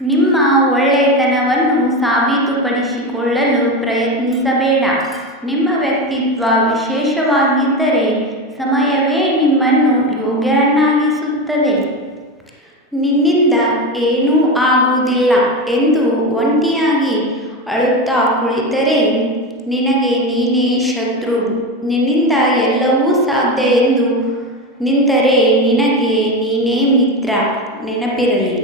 ನಿಮ್ಮ ಒಳ್ಳೆಯತನವನ್ನು ಸಾಬೀತುಪಡಿಸಿಕೊಳ್ಳಲು ಪ್ರಯತ್ನಿಸಬೇಡ. ನಿಮ್ಮ ವ್ಯಕ್ತಿತ್ವ ವಿಶೇಷವಾಗಿದ್ದರೆ ಸಮಯವೇ ನಿಮ್ಮನ್ನು ಯೋಗ್ಯರನ್ನಾಗಿಸುತ್ತದೆ. ನಿನ್ನಿಂದ ಏನೂ ಆಗುವುದಿಲ್ಲ ಎಂದು ಒಂಟಿಯಾಗಿ ಅಳುತ್ತಾ ಕುಳಿತರೆ ನಿನಗೆ ನೀನೇ ಶತ್ರು. ನಿನ್ನಿಂದ ಎಲ್ಲವೂ ಸಾಧ್ಯ ಎಂದು ನಿಂತರೆ ನಿನಗೆ ನೀನೇ ಮಿತ್ರ. ನೆನಪಿರಲಿ,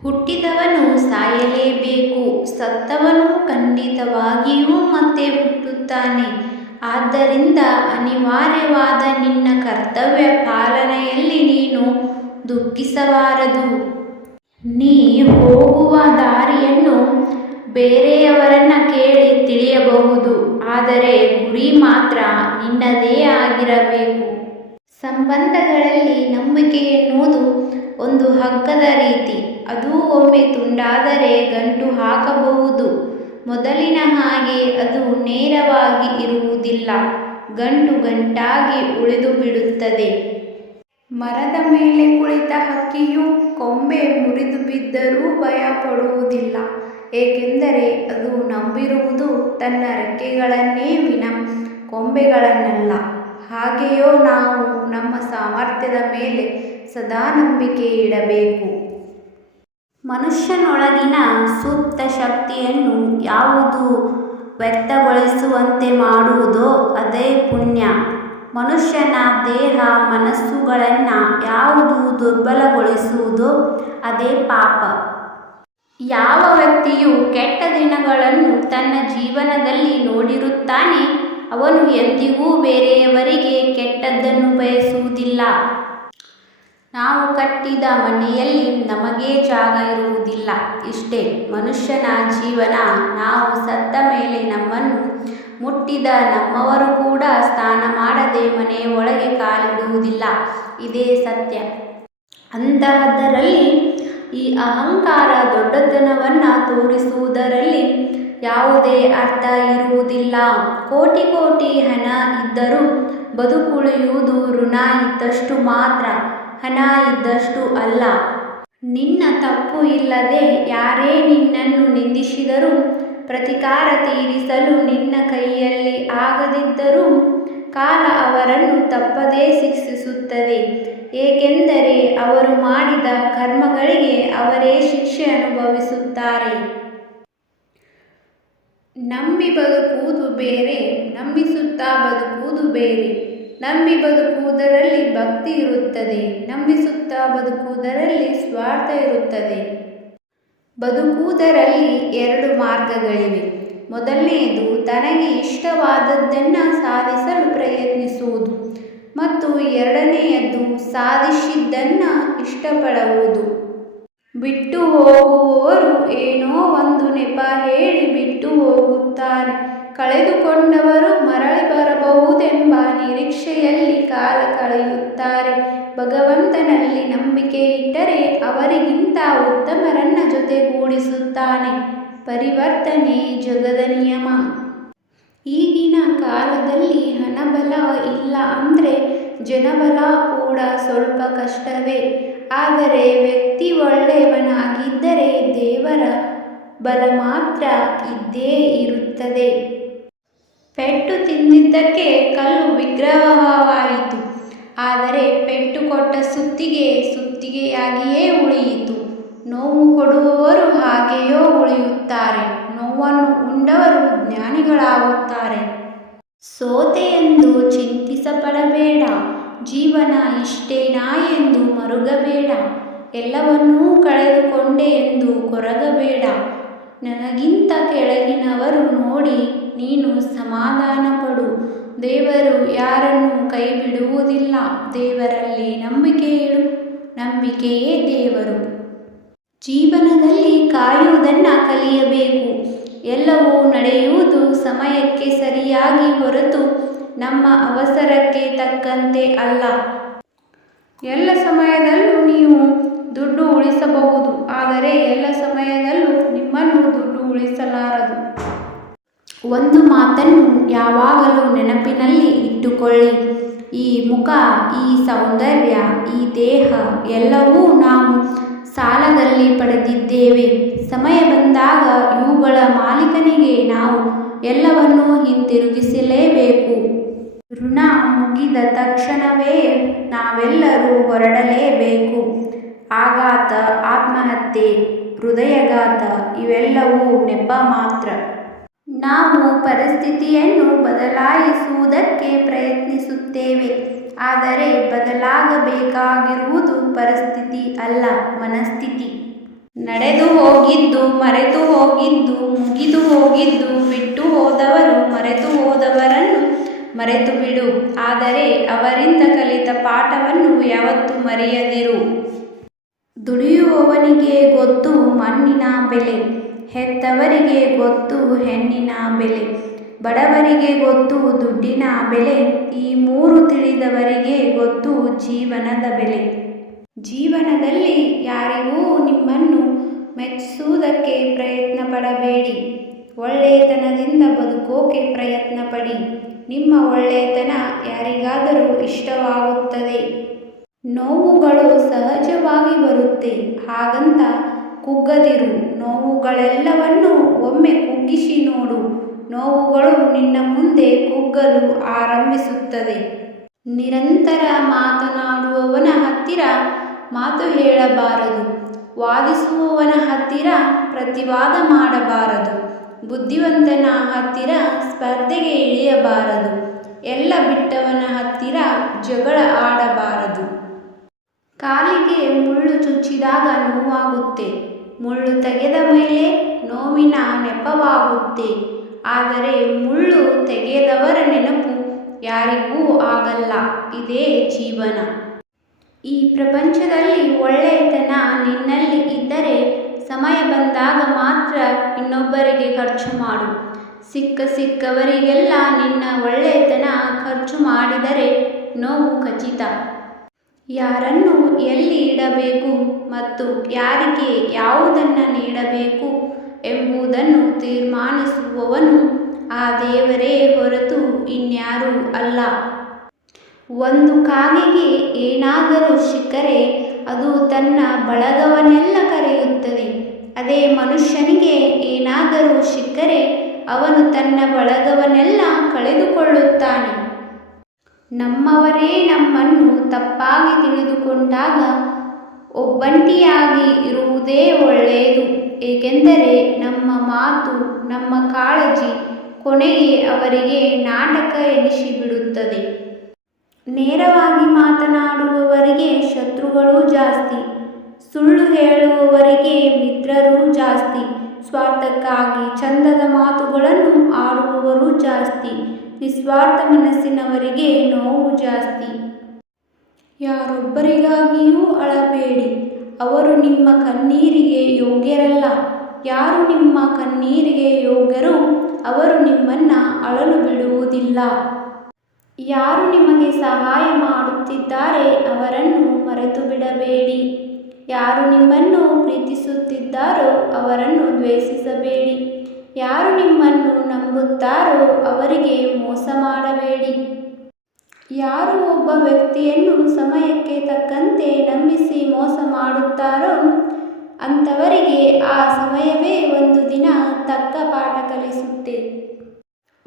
ಹುಟ್ಟಿದವನು ಸಾಯಲೇಬೇಕು, ಸತ್ತವನು ಖಂಡಿತವಾಗಿಯೂ ಮತ್ತೆ ಹುಟ್ಟುತ್ತಾನೆ. ಆದ್ದರಿಂದ ಅನಿವಾರ್ಯವಾದ ನಿನ್ನ ಕರ್ತವ್ಯ ಪಾಲನೆಯಲ್ಲಿ ನೀನು ದುಃಖಿಸಬಾರದು. ನೀ ಹೋಗುವ ದಾರಿಯನ್ನು ಬೇರೆಯವರನ್ನ ಕೇಳಿ ತಿಳಿಯಬಹುದು, ಆದರೆ ಗುರಿ ಮಾತ್ರ ನಿನ್ನದೇ ಆಗಿರಬೇಕು. ಸಂಬಂಧಗಳಲ್ಲಿ ನಂಬಿಕೆ ಎನ್ನುವುದು ಒಂದು ಹಗ್ಗದ ರೀತಿ. ಅದು ಒಮ್ಮೆ ತುಂಡಾದರೆ ಗಂಟು ಹಾಕಬಹುದು. ಮೊದಲಿನ ಹಾಗೆ ಅದು ನೇರವಾಗಿ ಇರುವುದಿಲ್ಲ, ಗಂಟು ಗಂಟಾಗಿ ಉಳಿದು ಬಿಡುತ್ತದೆ. ಮರದ ಮೇಲೆ ಕುಳಿತ ಹಕ್ಕಿಯು ಕೊಂಬೆ ಮುರಿದು ಬಿದ್ದರೂ ಭಯ ಪಡುವುದಿಲ್ಲ, ಏಕೆಂದರೆ ಅದು ನಂಬಿರುವುದು ತನ್ನ ರೆಕ್ಕೆಗಳನ್ನೇ ವಿನ ಕೊಂಬೆಗಳನ್ನಲ್ಲ. ಹಾಗೆಯೋ ನಾವು ನಮ್ಮ ಸಾಮರ್ಥ್ಯದ ಮೇಲೆ ಸದಾ ನಂಬಿಕೆ ಇಡಬೇಕು. ಮನುಷ್ಯನೊಳಗಿನ ಸುಪ್ತ ಶಕ್ತಿಯನ್ನು ಯಾವುದು ವ್ಯಕ್ತಗೊಳಿಸುವಂತೆ ಮಾಡುವುದೋ ಅದೇ ಪುಣ್ಯ. ಮನುಷ್ಯನ ದೇಹ ಮನಸ್ಸುಗಳನ್ನು ಯಾವುದು ದುರ್ಬಲಗೊಳಿಸುವುದೋ ಅದೇ ಪಾಪ. ಯಾವ ವ್ಯಕ್ತಿಯು ಕೆಟ್ಟ ದಿನಗಳನ್ನು ತನ್ನ ಜೀವನದಲ್ಲಿ ನೋಡಿರುತ್ತಾನೆ, ಅವನು ಎಂದಿಗೂ ಬೇರೆಯವರಿಗೆ ಕೆಟ್ಟದ್ದನ್ನು ಬಯಸುವುದಿಲ್ಲ. ನಾವು ಕಟ್ಟಿದ ಮನೆಯಲ್ಲಿ ನಮಗೆ ಜಾಗ ಇರುವುದಿಲ್ಲ. ಇಷ್ಟೇ ಮನುಷ್ಯನ ಜೀವನ. ನಾವು ಸತ್ತ ಮೇಲೆ ನಮ್ಮನ್ನು ಮುಟ್ಟಿದ ನಮ್ಮವರು ಕೂಡ ಸ್ನಾನ ಮಾಡದೆ ಮನೆಯ ಒಳಗೆ ಕಾಲಿಡುವುದಿಲ್ಲ. ಇದೇ ಸತ್ಯ. ಅಂತಹದ್ದರಲ್ಲಿ ಈ ಅಹಂಕಾರ ದೊಡ್ಡತನವನ್ನು ತೋರಿಸುವುದರಲ್ಲಿ ಯಾವುದೇ ಅರ್ಥ ಇರುವುದಿಲ್ಲ. ಕೋಟಿ ಕೋಟಿ ಹಣ ಇದ್ದರೂ ಬದುಕುಳಿಯುವುದು ಋಣ ಇದ್ದಷ್ಟು ಮಾತ್ರ, ಹಣ ಇದ್ದಷ್ಟು ಅಲ್ಲ. ನಿನ್ನ ತಪ್ಪು ಇಲ್ಲದೆ ಯಾರೇ ನಿನ್ನನ್ನು ನಿಂದಿಸಿದರೂ ಪ್ರತಿಕಾರ ತೀರಿಸಲು ನಿನ್ನ ಕೈಯಲ್ಲಿ ಆಗದಿದ್ದರೂ ಕಾಲ ಅವರನ್ನು ತಪ್ಪದೇ ಶಿಕ್ಷಿಸುತ್ತದೆ. ಏಕೆಂದರೆ ಅವರು ಮಾಡಿದ ಕರ್ಮಗಳಿಗೆ ಅವರೇ ಶಿಕ್ಷೆ ಅನುಭವಿಸುತ್ತಾರೆ. ನಂಬಿ ಬದುಕುವುದು ಬೇರೆ, ನಂಬಿಸುತ್ತಾ ಬದುಕುವುದು ಬೇರೆ. ನಂಬಿ ಬದುಕುವುದರಲ್ಲಿ ಭಕ್ತಿ ಇರುತ್ತದೆ, ನಂಬಿಸುತ್ತಾ ಬದುಕುವುದರಲ್ಲಿ ಸ್ವಾರ್ಥ ಇರುತ್ತದೆ. ಬದುಕುವುದರಲ್ಲಿ ಎರಡು ಮಾರ್ಗಗಳಿವೆ. ಮೊದಲನೆಯದು ತನಗೆ ಇಷ್ಟವಾದದ್ದನ್ನು ಸಾಧಿಸಲು ಪ್ರಯತ್ನಿಸುವುದು, ಮತ್ತು ಎರಡನೆಯದು ಸಾಧಿಸಿದ್ದನ್ನು ಇಷ್ಟಪಡುವುದು. ಬಿಟ್ಟು ಹೋಗುವವರು ಏನೋ ಒಂದು ನೆಪ ಹೇಳಿ ಬಿಟ್ಟು ಹೋಗುತ್ತಾರೆ. ಕಳೆದುಕೊಂಡವರು ಮರಳಿ ಬರಬಹುದೆಂಬ ನಿರೀಕ್ಷೆಯಲ್ಲಿ ಕಾಲ ಕಳೆಯುತ್ತಾರೆ. ಭಗವಂತನಲ್ಲಿ ನಂಬಿಕೆ ಇಟ್ಟರೆ ಅವರಿಗಿಂತ ಉತ್ತಮರನ್ನ ಜೊತೆಗೂಡಿಸುತ್ತಾನೆ. ಪರಿವರ್ತನೆ ಜಗದ ನಿಯಮ. ಈಗಿನ ಕಾಲದಲ್ಲಿ ಹಣಬಲ ಇಲ್ಲ ಅಂದರೆ ಜನಬಲ ಕೂಡ ಸ್ವಲ್ಪ ಕಷ್ಟವೇ. ಆದರೆ ವ್ಯಕ್ತಿ ಒಳ್ಳೆಯವನಾಗಿದ್ದರೆ ದೇವರ ಬಲ ಮಾತ್ರ ಇದ್ದೇ ಇರುತ್ತದೆ. ಪೆಟ್ಟು ತಿಂದಿದ್ದಕ್ಕೆ ಕಲ್ಲು ವಿಗ್ರಹವಾಯಿತು, ಆದರೆ ಪೆಟ್ಟು ಕೊಟ್ಟ ಸುತ್ತಿಗೆ ಸುತ್ತಿಗೆಯಾಗಿಯೇ ಉಳಿಯಿತು. ನೋವು ಕೊಡುವವರು ಹಾಗೆಯೋ ಉಳಿಯುತ್ತಾರೆ, ನೋವನ್ನು ಉಂಡವರು ಜ್ಞಾನಿಗಳಾಗುತ್ತಾರೆ. ಸೋತೆ ಎಂದು ಚಿಂತಿಸಪಡಬೇಡ, ಜೀವನ ಇಷ್ಟೇನಾ ಎಂದು ಮರುಗಬೇಡ. ಎಲ್ಲವನ್ನೂ ಕಳೆದುಕೊಂಡೆ ಎಂದು ಕೊರಗಬೇಡ. ನನಗಿಂತ ಕೆಳಗಿನವರು ನೋಡಿ ನೀನು ಸಮಾಧಾನ ಪಡು. ದೇವರು ಯಾರನ್ನೂ ಕೈ ಬಿಡುವುದಿಲ್ಲ. ದೇವರಲ್ಲಿ ನಂಬಿಕೆ ಇಡು, ನಂಬಿಕೆಯೇ ದೇವರು. ಜೀವನದಲ್ಲಿ ಕಾಯುವುದನ್ನು ಕಲಿಯಬೇಕು. ಎಲ್ಲವೂ ನಡೆಯುವುದು ಸಮಯಕ್ಕೆ ಸರಿಯಾಗಿ ಹೊರತು ನಮ್ಮ ಅವಸರಕ್ಕೆ ತಕ್ಕಂತೆ ಅಲ್ಲ. ಎಲ್ಲ ಸಮಯದಲ್ಲೂ ನೀವು ದುಡ್ಡು ಉಳಿಸಬಹುದು, ಆದರೆ ಎಲ್ಲ ಸಮಯದಲ್ಲೂ ನಿಮ್ಮನ್ನು ದುಡ್ಡು ಉಳಿಸಲಾರದು. ಒಂದು ಮಾತನ್ನು ಯಾವಾಗಲೂ ನೆನಪಿನಲ್ಲಿ ಇಟ್ಟುಕೊಳ್ಳಿ. ಈ ಮುಖ, ಈ ಸೌಂದರ್ಯ, ಈ ದೇಹ ಎಲ್ಲವೂ ನಾವು ಸಾಲದಲ್ಲಿ ಪಡೆದಿದ್ದೇವೆ. ಸಮಯ ಬಂದಾಗ ಇವುಗಳ ಮಾಲೀಕನಿಗೆ ನಾವು ಎಲ್ಲವನ್ನೂ ಹಿಂತಿರುಗಿಸಲೇಬೇಕು. ಋಣ ಮುಗಿದ ತಕ್ಷಣವೇ ನಾವೆಲ್ಲರೂ ಹೊರಡಲೇಬೇಕು. ಆಘಾತ, ಆತ್ಮಹತ್ಯೆ, ಹೃದಯಾಘಾತ ಇವೆಲ್ಲವೂ ನೆಪ ಮಾತ್ರ. ನಾವು ಪರಿಸ್ಥಿತಿಯನ್ನು ಬದಲಾಯಿಸುವುದಕ್ಕೆ ಪ್ರಯತ್ನಿಸುತ್ತೇವೆ, ಆದರೆ ಬದಲಾಗಬೇಕಾಗಿರುವುದು ಪರಿಸ್ಥಿತಿ ಅಲ್ಲ, ಮನಸ್ಥಿತಿ. ನಡೆದು ಹೋಗಿದ್ದು, ಮರೆತು ಹೋಗಿದ್ದು, ಮುಗಿದು ಹೋಗಿದ್ದು, ಬಿಟ್ಟು ಹೋದವರು, ಮರೆತು ಹೋದವರನ್ನು ಮರೆತು ಬಿಡು. ಆದರೆ ಅವರಿಂದ ಕಲಿತ ಪಾಠವನ್ನು ಯಾವತ್ತೂ ಮರೆಯದಿರು. ದುಡಿಯುವವನಿಗೆ ಗೊತ್ತು ಮಣ್ಣಿನ ಬೆಲೆ, ಹೆತ್ತವರಿಗೆ ಗೊತ್ತು ಹೆಣ್ಣಿನ ಬೆಲೆ, ಬಡವರಿಗೆ ಗೊತ್ತು ದುಡ್ಡಿನ ಬೆಲೆ, ಈ ಮೂರು ತಿಳಿದವರಿಗೆ ಗೊತ್ತು ಜೀವನದ ಬೆಲೆ. ಜೀವನದಲ್ಲಿ ಯಾರಿಗೂ ನಿಮ್ಮನ್ನು ಮೆಚ್ಚಿಸುವುದಕ್ಕೆ ಪ್ರಯತ್ನ ಪಡಬೇಡಿ. ಒಳ್ಳೆಯತನದಿಂದ ಬದುಕೋಕೆ ಪ್ರಯತ್ನ ಪಡಿ. ನಿಮ್ಮ ಒಳ್ಳೆಯತನ ಯಾರಿಗಾದರೂ ಇಷ್ಟವಾಗುತ್ತದೆ. ನೋವುಗಳು ಸಹಜವಾಗಿ ಬರುತ್ತೆ, ಹಾಗಂತ ಕುಗ್ಗದಿರು. ನೋವುಗಳೆಲ್ಲವನ್ನು ಒಮ್ಮೆ ಕುಗ್ಗಿಸಿ ನೋಡು. ನೋವುಗಳು ನಿನ್ನ ಮುಂದೆ ಕುಗ್ಗಲು ಆರಂಭಿಸುತ್ತದೆ. ನಿರಂತರ ಮಾತನಾಡುವವನ ಹತ್ತಿರ ಮಾತು ಹೇಳಬಾರದು. ವಾದಿಸುವವನ ಹತ್ತಿರ ಪ್ರತಿವಾದ ಮಾಡಬಾರದು. ಬುದ್ಧಿವಂತನ ಹತ್ತಿರ ಸ್ಪರ್ಧೆಗೆ ಇಳಿಯಬಾರದು. ಎಲ್ಲ ಬಿಟ್ಟವನ ಹತ್ತಿರ ಜಗಳ ಆಡಬಾರದು. ಕಾಲಿಗೆ ಮುಳ್ಳು ಚುಚ್ಚಿದಾಗ ನೋವಾಗುತ್ತೆ, ಮುಳ್ಳು ತೆಗೆದ ಮೇಲೆ ನೋವಿನ ನೆಪವಾಗುತ್ತೆ. ಆದರೆ ಮುಳ್ಳು ತೆಗೆದವರ ನೆನಪು ಯಾರಿಗೂ ಆಗಲ್ಲ. ಇದೇ ಜೀವನ. ಈ ಪ್ರಪಂಚದಲ್ಲಿ ಒಳ್ಳೆಯತನ ನಿನ್ನಲ್ಲಿ ಇದ್ದರೆ ಸಮಯ ಬಂದಾಗ ಮಾತ್ರ ಇನ್ನೊಬ್ಬರಿಗೆ ಖರ್ಚು ಮಾಡು. ಸಿಕ್ಕವರಿಗೆಲ್ಲ ನಿನ್ನ ಒಳ್ಳೆಯತನ ಖರ್ಚು ಮಾಡಿದರೆ ನೋವು ಖಚಿತ. ಯಾರನ್ನು ಎಲ್ಲಿ ಇಡಬೇಕು ಮತ್ತು ಯಾರಿಗೆ ಯಾವುದನ್ನು ನೀಡಬೇಕು ಎಂಬುದನ್ನು ತೀರ್ಮಾನಿಸುವವನು ಆ ದೇವರೇ ಹೊರತು ಇನ್ಯಾರೂ ಅಲ್ಲ. ಒಂದು ಕಾಗೆಗೆ ಏನಾದರೂ ಸಿಕ್ಕರೆ ಅದು ತನ್ನ ಬಳಗವನ್ನೆಲ್ಲ ಕರೆಯುತ್ತದೆ. ಅದೇ ಮನುಷ್ಯನಿಗೆ ಏನಾದರೂ ಸಿಕ್ಕರೆ ಅವನು ತನ್ನ ಬಳಗವನ್ನೆಲ್ಲ ಕಳೆದುಕೊಳ್ಳುತ್ತಾನೆ. ನಮ್ಮವರೇ ನಮ್ಮನ್ನು ತಪ್ಪಾಗಿ ತಿಳಿದುಕೊಂಡಾಗ ಒಬ್ಬಂಟಿಯಾಗಿ ಇರುವುದೇ ಒಳ್ಳೆಯದು. ಏಕೆಂದರೆ ನಮ್ಮ ಮಾತು, ನಮ್ಮ ಕಾಳಜಿ ಕೊನೆಗೆ ಅವರಿಗೆ ನಾಟಕ ಎನಿಸಿಬಿಡುತ್ತದೆ. ನೇರವಾಗಿ ಮಾತನಾಡುವವರಿಗೆ ಶತ್ರುಗಳೂ ಜಾಸ್ತಿ, ಸುಳ್ಳು ಹೇಳುವವರಿಗೆ ಮಿತ್ರರೂ ಜಾಸ್ತಿ, ಸ್ವಾರ್ಥಕ್ಕಾಗಿ ಚಂದದ ಮಾತುಗಳನ್ನು ಆಡುವವರು ಜಾಸ್ತಿ, ನಿಸ್ವಾರ್ಥ ಮನಸ್ಸಿನವರಿಗೆ ನೋವು ಜಾಸ್ತಿ. ಯಾರೊಬ್ಬರಿಗಾಗಿಯೂ ಅಳಬೇಡಿ, ಅವರು ನಿಮ್ಮ ಕಣ್ಣೀರಿಗೆ ಯೋಗ್ಯರಲ್ಲ. ಯಾರು ನಿಮ್ಮ ಕಣ್ಣೀರಿಗೆ ಯೋಗ್ಯರು ಅವರು ನಿಮ್ಮನ್ನು ಅಳಲು ಬಿಡುವುದಿಲ್ಲ. ಯಾರು ನಿಮಗೆ ಸಹಾಯ ಮಾಡುತ್ತಿದ್ದಾರೆ ಅವರನ್ನು ಮರೆತು ಬಿಡಬೇಡಿ. ಯಾರು ನಿಮ್ಮನ್ನು ಪ್ರೀತಿಸುತ್ತಿದ್ದಾರೋ ಅವರನ್ನು ದ್ವೇಷಿಸಬೇಡಿ. ಯಾರು ನಿಮ್ಮನ್ನು ನಂಬುತ್ತಾರೋ ಅವರಿಗೆ ಮೋಸ ಮಾಡಬೇಡಿ. ಯಾರು ಒಬ್ಬ ವ್ಯಕ್ತಿಯನ್ನು ಸಮಯಕ್ಕೆ ತಕ್ಕಂತೆ ನಂಬಿಸಿ ಮೋಸ ಮಾಡುತ್ತಾರೋ ಅಂಥವರಿಗೆ ಆ ಸಮಯವೇ ಒಂದು ದಿನ ತಕ್ಕ ಪಾಠ ಕಲಿಸುತ್ತೆ.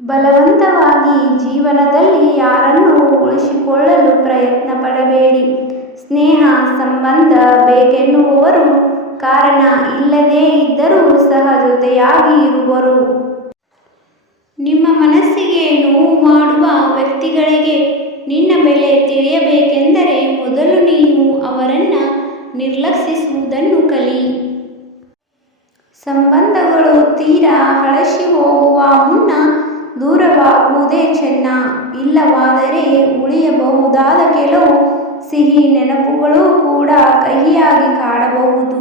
ಬಲವಂತವಾಗಿ ಜೀವನದಲ್ಲಿ ಯಾರನ್ನೂ ಉಳಿಸಿಕೊಳ್ಳಲು ಪ್ರಯತ್ನ ಪಡಬೇಡಿ. ಸ್ನೇಹ ಸಂಬಂಧ ಬೇಕೆನ್ನುವವರು ಕಾರಣ ಇಲ್ಲದೇ ಇದ್ದರೂ ಸಹ ಜೊತೆಯಾಗಿ ಇರುವರು. ನಿಮ್ಮ ಮನಸ್ಸಿಗೆ ನೋವು ಮಾಡುವ ವ್ಯಕ್ತಿಗಳಿಗೆ ನಿನ್ನ ಬೆಲೆ ತಿಳಿಯಬೇಕೆಂದರೆ ಮೊದಲು ನೀನು ಅವರನ್ನು ನಿರ್ಲಕ್ಷಿಸುವುದನ್ನು ಕಲಿ. ಸಂಬಂಧಗಳು ತೀರಾ ಹಳಸಿ ಹೋಗುವ ಮುನ್ನ ದೂರವಾಗುವುದೇ ಚೆನ್ನ. ಇಲ್ಲವಾದರೆ ಉಳಿಯಬಹುದಾದ ಕೆಲವು ಸಿಹಿ ನೆನಪುಗಳು ಕೂಡ ಕಹಿಯಾಗಿ ಕಾಡಬಹುದು.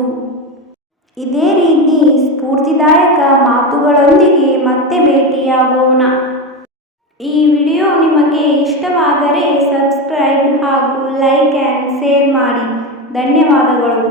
ಇದೇ ರೀತಿ ಸ್ಫೂರ್ತಿದಾಯಕ ಮಾತುಗಳೊಂದಿಗೆ ಮತ್ತೆ ಭೇಟಿಯಾಗೋಣ. ಈ ವಿಡಿಯೋ ನಿಮಗೆ ಇಷ್ಟವಾದರೆ ಸಬ್ಸ್ಕ್ರೈಬ್ ಹಾಗೂ ಲೈಕ್ ಆ್ಯಂಡ್ ಶೇರ್ ಮಾಡಿ. ಧನ್ಯವಾದಗಳು.